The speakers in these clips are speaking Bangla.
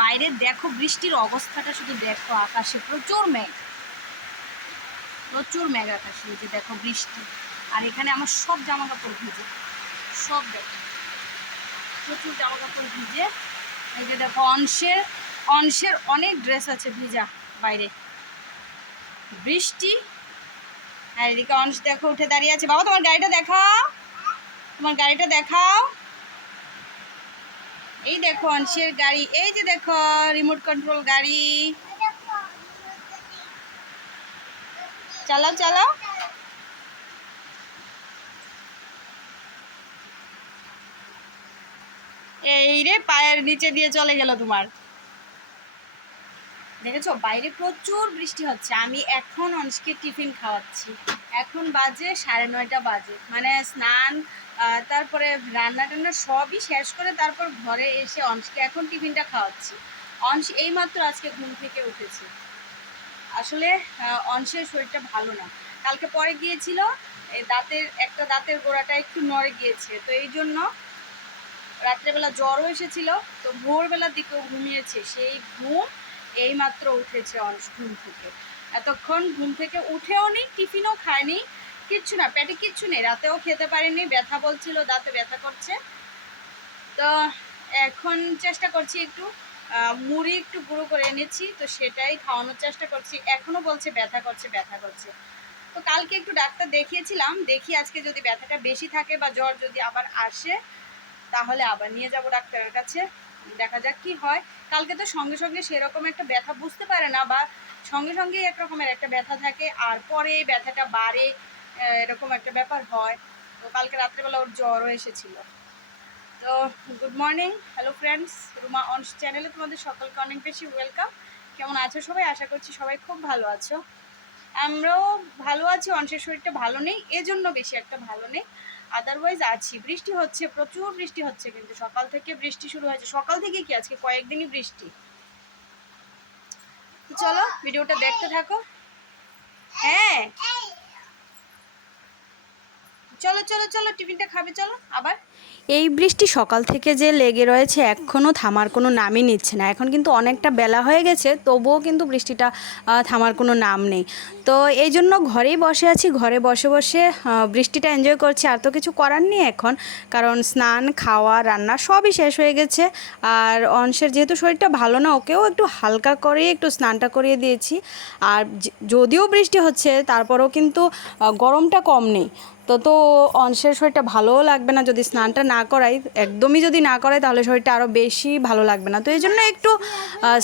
বাইরে দেখো বৃষ্টির অবস্থাটা, শুধু দেখো আকাশে প্রচুর মেঘ। প্রচুর মেঘ আকাশে যে দেখো বৃষ্টি। আর এখানে আমার সব জামা কাপড় ভিজে, সব দেখো। প্রচুর জামা কাপড় ভিজে, এই যে দেখো অংশের অংশের অনেক ড্রেস আছে ভিজা বাইরে। বৃষ্টি, আর এদিকে অংশ দেখো, উঠে দাঁড়িয়ে আছে। বাবা, তোমার গাড়িটা দেখাও। তোমার গাড়িটা দেখাও। এই দেখো অংশের গাড়ি, এই যে দেখো রিমোট কন্ট্রোল গাড়ি। চালাও চালাও। এই রে, পায়ের নিচে দিয়ে চলে গেল তোমার। দেখেছ, বাইরে প্রচুর বৃষ্টি হচ্ছে। আমি এখন অংশকে টিফিন খাওয়াচ্ছি। এখন বাজে সাড়ে নয়টা বাজে। মানে স্নান তারপরে রান্না টান্না সবই শেষ করে তারপর ঘরে এসে অংশকে এখন টিফিনটা খাওয়াচ্ছি। অংশ এইমাত্র আজকে ঘুম থেকে উঠেছে। আসলে অংশের শরীরটা ভালো না। কালকে পরে গিয়েছিল দাঁতের, একটা দাঁতের গোড়াটা একটু নড়ে গিয়েছে। তো এই জন্য রাত্রেবেলা জ্বরও এসেছিল, তো ভোরবেলার দিকেও ঘুমিয়েছে। সেই ঘুম এইমাত্র উঠেছে অংশ ঘুম থেকে। এতক্ষণ ঘুম থেকে উঠেও নি টিফিনও খায়নি। কিচ্ছু না, পেটে কিচ্ছু নেই। রাতেও খেতে পারেনি ব্যথা বলছিল, দাঁতে ব্যথা করছে। তো এখন চেষ্টা করছি একটু মুড়ি একটু গুঁড়ো করে এনেছি, তো সেটাই খাওয়ানোর চেষ্টা করছি। এখনও বলছে, ব্যথা করছে ব্যথা করছে। তো কালকে একটু ডাক্তার দেখিয়েছিলাম, দেখি আজকে যদি ব্যথাটা বেশি থাকে বা জ্বর যদি আবার আসে, তাহলে আবার নিয়ে যাব ডাক্তারের কাছে। দেখা যাক কি হয়। কালকে তো সঙ্গে সঙ্গে সেরকম একটা ব্যথা বুঝতে পারে না, বা সঙ্গে সঙ্গেই এক রকমের একটা ব্যথা থাকে, আর পরে ব্যথাটা বাড়ে এরকম একটা ব্যাপার হয়। তো কালকে রাত্রেবেলা ওর জ্বরও এসেছিল। তো good morning hello friends Ruma অনস চ্যানেলে তোমাদের সকলকে অনেক বেশি ওয়েলকাম কেমন আছো সবাই? আশা করছি সবাই খুব ভালো আছো। আমরাও ভালো আছি, অংশের শরীরটা ভালো নেই, এজন্য বেশি একটা ভালো নেই। আদারওয়াইজ আছি। বৃষ্টি হচ্ছে, প্রচুর বৃষ্টি হচ্ছে কিন্তু সকাল থেকে বৃষ্টি শুরু হয়েছে। সকাল থেকে কি আজকে কয়েকদিনই বৃষ্টি? চলো, ভিডিওটা দেখতে থাকো। হ্যাঁ চলো চলো চলো টিফিনটা খাবে চলো আবার। এই বৃষ্টি সকাল থেকে যে লেগে রয়েছে এখনও থামার কোনো নামই নিচ্ছে না। এখন কিন্তু অনেকটা বেলা হয়ে গেছে, তবুও কিন্তু বৃষ্টিটা থামার কোনো নাম নেই। তো এই জন্য ঘরেই বসে আছি, ঘরে বসে বসে বৃষ্টিটা এনজয় করছি। আর তো কিছু করার নেই এখন, কারণ স্নান, খাওয়া, রান্না সবই শেষ হয়ে গেছে। আর অংশের যেহেতু শরীরটা ভালো না, ওকেও একটু হালকা করে একটু স্নানটা করিয়ে দিয়েছি। আর যদিও বৃষ্টি হচ্ছে, তারপরেও কিন্তু গরমটা কম নেই। তো তো অংশের শরীরটা ভালোও লাগবে না যদি স্নানটা না করাই, একদমই যদি না করাই তাহলে শরীরটা আরও বেশি ভালো লাগবে না। তো এই জন্য একটু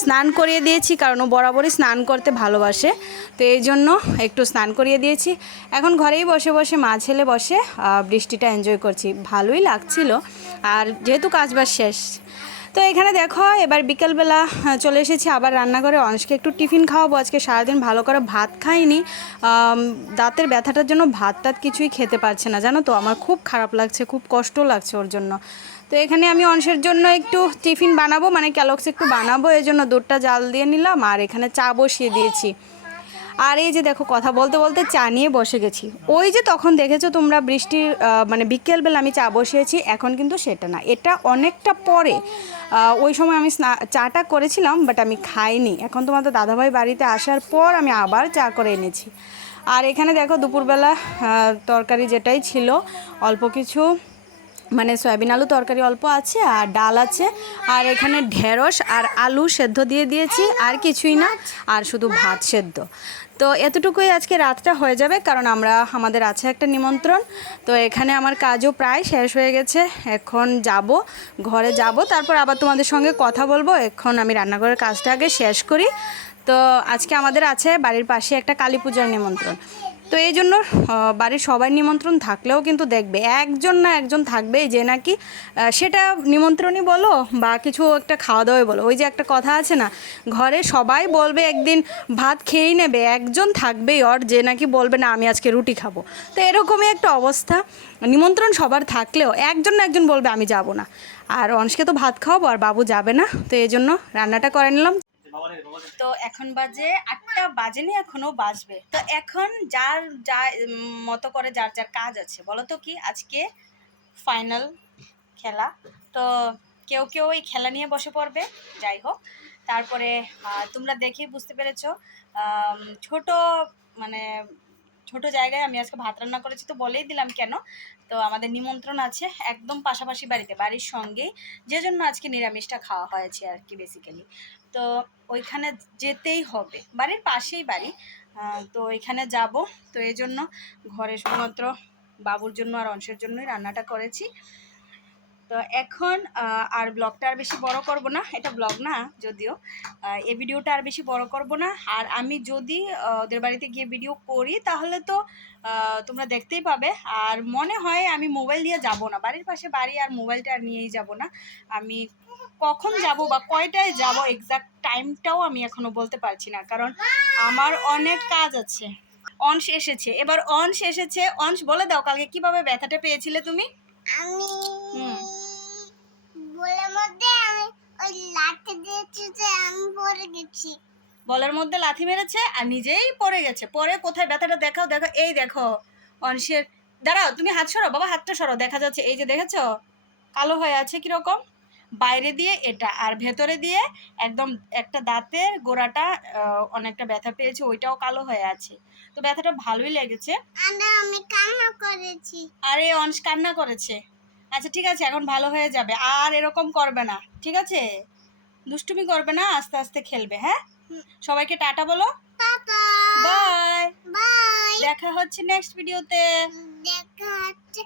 স্নান করিয়ে দিয়েছি, কারণ ও বরাবরই স্নান করতে ভালোবাসে। তো এই জন্য একটু স্নান করিয়ে দিয়েছি। এখন ঘরেই বসে বসে মা ছেলে বসে বৃষ্টিটা এনজয় করছি। ভালোই লাগছিল। আর যেহেতু কাজবাজ শেষ তো এখানে দেখো, এবার বিকেলবেলা চলে এসেছি আবার রান্নাঘরে। অংশকে একটু টিফিন খাওয়াবো। আজকে সারাদিন ভালো করে ভাত খাইনি। দাঁতের ব্যথাটার জন্য ভাত টাত কিছুই খেতে পারছে না, জানো তো? আমার খুব খারাপ লাগছে, খুব কষ্ট লাগছে ওর জন্য। তো এখানে আমি অংশের জন্য একটু টিফিন বানাবো মানে ক্যালক্স একটু বানাবো। এই জন্য দুধটা জাল দিয়ে নিলাম আর এখানে চা বসিয়ে দিয়েছি। আর এই যে দেখো, কথা বলতে বলতে চা নিয়ে বসে গেছি। ওই যে তখন দেখেছ তোমরা বৃষ্টির মানে বিকেলবেলা আমি চা বসিয়েছি, এখন কিন্তু সেটা না। এটা অনেকটা পরে। ওই সময় আমি চাটা করেছিলাম বাট আমি খাইনি। এখন তোমাদের দাদাভাই বাড়িতে আসার পর আমি আবার চা করে এনেছি। আর এখানে দেখো, দুপুরবেলা তরকারি যেটাই ছিল, অল্প কিছু মানে সয়াবিন আলু তরকারি অল্প আছে আর ডাল আছে। আর এখানে ঢেঁড়স আর আলু সেদ্ধ দিয়ে দিয়েছি, আর কিছুই না, আর শুধু ভাত সেদ্ধ। তো এতটুকুই আজকে রাতটা হয়ে যাবে, কারণ আমরা, আমাদের আছে একটা নিমন্ত্রণ। তো এখানে আমার কাজও প্রায় শেষ হয়ে গেছে, এখন যাব, ঘরে যাব, তারপর আবার তোমাদের সঙ্গে কথা বলব। এখন আমি রান্নাঘরের কাজটা আগে শেষ করি। তো আজকে আমাদের আছে বাড়ির পাশে একটা কালী পূজার নিমন্ত্রণ। তো এই জন্য বাড়ির সবাই নিমন্ত্রণ থাকলেও কিন্তু দেখবে একজন না একজন থাকবে যে নাকি সেটা নিমন্ত্রণই বলো বা কিছু একটা খাওয়া দাওয়াই বলো। ওই যে একটা কথা আছে না, ঘরে সবাই বলবে একদিন ভাত খেয়েই নেবে, একজন থাকবেই ওর যে নাকি বলবে, না, আমি আজকে রুটি খাব। তো এরকমই একটা অবস্থা। নিমন্ত্রণ সবার থাকলেও একজন না একজন বলবে, আমি যাব না। আর অংশকে তো ভাত খাওয়াবো, আর বাবু যাবে না। তো এই জন্য রান্নাটা করে নিলাম। তো এখন বাজে আটটা বাজেনি, এখনও বাজবে। তো এখন যার যা মতো করে যার যার কাজ আছে বলো তো কি, আজকে ফাইনাল খেলা। তো কেউ কেউ ওই খেলা নিয়ে বসে পড়বে, যাই হোক। তারপরে তোমরা দেখেই বুঝতে পেরেছ ছোট মানে ছোট জায়গায় আমি আজকে ভাত রান্না করেছি তো বলেই দিলাম কেন। তো আমাদের নিমন্ত্রণ আছে একদম পাশাপাশি বাড়িতে, বাড়ির সঙ্গেই। যে জন্য আজকে নিরামিষটা খাওয়া হয়েছে আর কি বেসিক্যালি তো ওইখানে যেতেই হবে, বাড়ির পাশেই বাড়ি। তো এখানে যাব। তো এই জন্য ঘরে শুধুমাত্র বাবুর জন্য আর অংশের জন্যই রান্নাটা করেছি। তো এখন আর ব্লগটা আর বেশি বড় করব না এটা ব্লগ না যদিও এই ভিডিওটা আর বেশি বড় করব না। আর আমি যদি ওদের বাড়িতে গিয়ে ভিডিও করি তাহলে তো তোমরা দেখতেই পাবে। আর মনে হয় আমি মোবাইল দিয়ে যাব না। বাড়ির পাশে বাড়ি আর মোবাইলটা আর নিয়েই যাব না। আমি কখন যাব বা কয়টায় যাব এক্সাক্ট টাইমটাও আমি এখনও বলতে পারছি না। কারণ আমার অনেক কাজ আছে। অংশ এসেছে। এবার অংশ এসেছে অংশ বলে দাও কালকে কীভাবে ব্যথাটা পেয়েছিলে তুমি? আমি হুম। বলের মধ্যে আমি ওই লাঠি দিয়েছি যে আমি পড়ে গেছি। বলের মধ্যে লাথি মেরেছে আর নিজেই পড়ে গেছে। পরে কোথায় ব্যথাটা দেখাও দেখো এই দেখো অংশের। দাঁড়াও তুমি হাত সরো বাবা হাতটা সরো দেখা যাচ্ছে এই যে দেখেছ? কালো হয়ে আছে কীরকম? বাইরে দিয়ে এটা আর ভেতরে দিয়ে একদম একটা দাঁতের গোড়াটা অনেকটা ব্যথা পেয়েছে ওইটাও কালো হয়ে আছে। তো ব্যথাটা ভালোই লেগেছে। আর আমি কান্না করেছি। আরে অংশ কান্না করেছে। আচ্ছা ঠিক আছে এখন ভালো হয়ে যাবে। আর এরকম করবে না ঠিক আছে? দুষ্টুমি করবে না আস্তে আস্তে খেলবে হ্যাঁ? সবাইকে টাটা বলো। টাটা। বাই। বাই। দেখা হচ্ছে নেক্সট ভিডিওতে দেখা হচ্ছে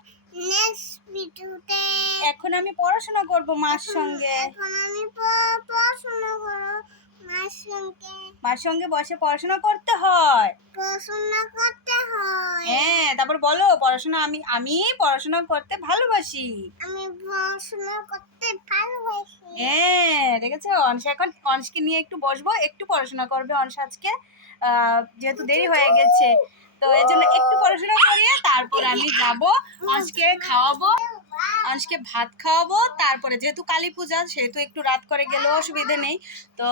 নেক্সট ভিডিওতে এখন আমি পড়াশোনা করব মার সঙ্গে। এখন আমি প- পড়াশোনা করো মার সঙ্গে মার সঙ্গে বসে পড়াশোনা করতে হয়। পড়াশোনা করতে হয়। হ্যাঁ তারপর বলো পড়াশোনা আমি আমি পড়াশোনা করতে ভালোবাসি। আমি পড়াশোনা করতে ভালোবাসি। হ্যাঁ দেখেছ? অংশ এখন অংশকে নিয়ে একটু বসবো একটু পড়াশোনা করবে অংশ আজকে। যেহেতু দেরি হয়ে গেছে তো এই জন্য একটু পড়াশোনা করিয়ে তারপর আমি যাব অংশকে খাওয়াবো। অংশকে ভাত খাওয়াবো, তারপরে যেহেতু কালী পূজা, সেহেতু একটু রাত করে গেলেও অসুবিধে নেই। তো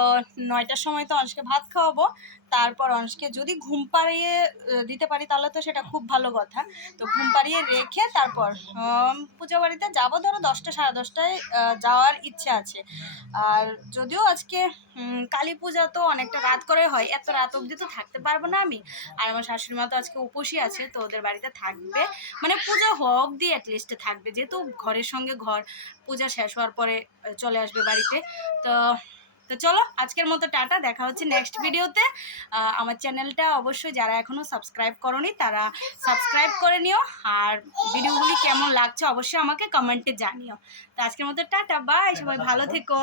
নয়টার সময় তো অংশকে ভাত খাওয়াবো, তারপর অংশকে যদি ঘুম পাড়িয়ে দিতে পারি তাহলে তো সেটা খুব ভালো কথা। তো ঘুম পাড়িয়ে রেখে তারপর পূজা বাড়িতে যাব ধরো দশটা, সাড়ে দশটায় যাওয়ার ইচ্ছে আছে। আর যদিও আজকে কালী পূজা তো অনেকটা রাত করে হয়, এত রাত অবধি তো থাকতে পারব না আমি। আর আমার শাশুড়ি মা তো আজকে উপসী আছে, তো ওদের বাড়িতে থাকবে। মানে পূজা হওয়া অবধি অ্যাটলিস্টে থাকবে, যেহেতু ঘরের সঙ্গে ঘর, পূজা শেষ হওয়ার পরে চলে আসবে বাড়িতে। তো তো চলো, আজকের মতো টাটা, দেখা হচ্ছে নেক্সট ভিডিওতে আমার চ্যানেলটা অবশ্যই যারা এখনও সাবস্ক্রাইব করনি, তারা সাবস্ক্রাইব করে নিও। আর ভিডিওগুলি কেমন লাগছে, অবশ্যই আমাকে কমেন্টে জানিও। তো আজকের মতো টাটা বাই সবাই ভালো থেকো।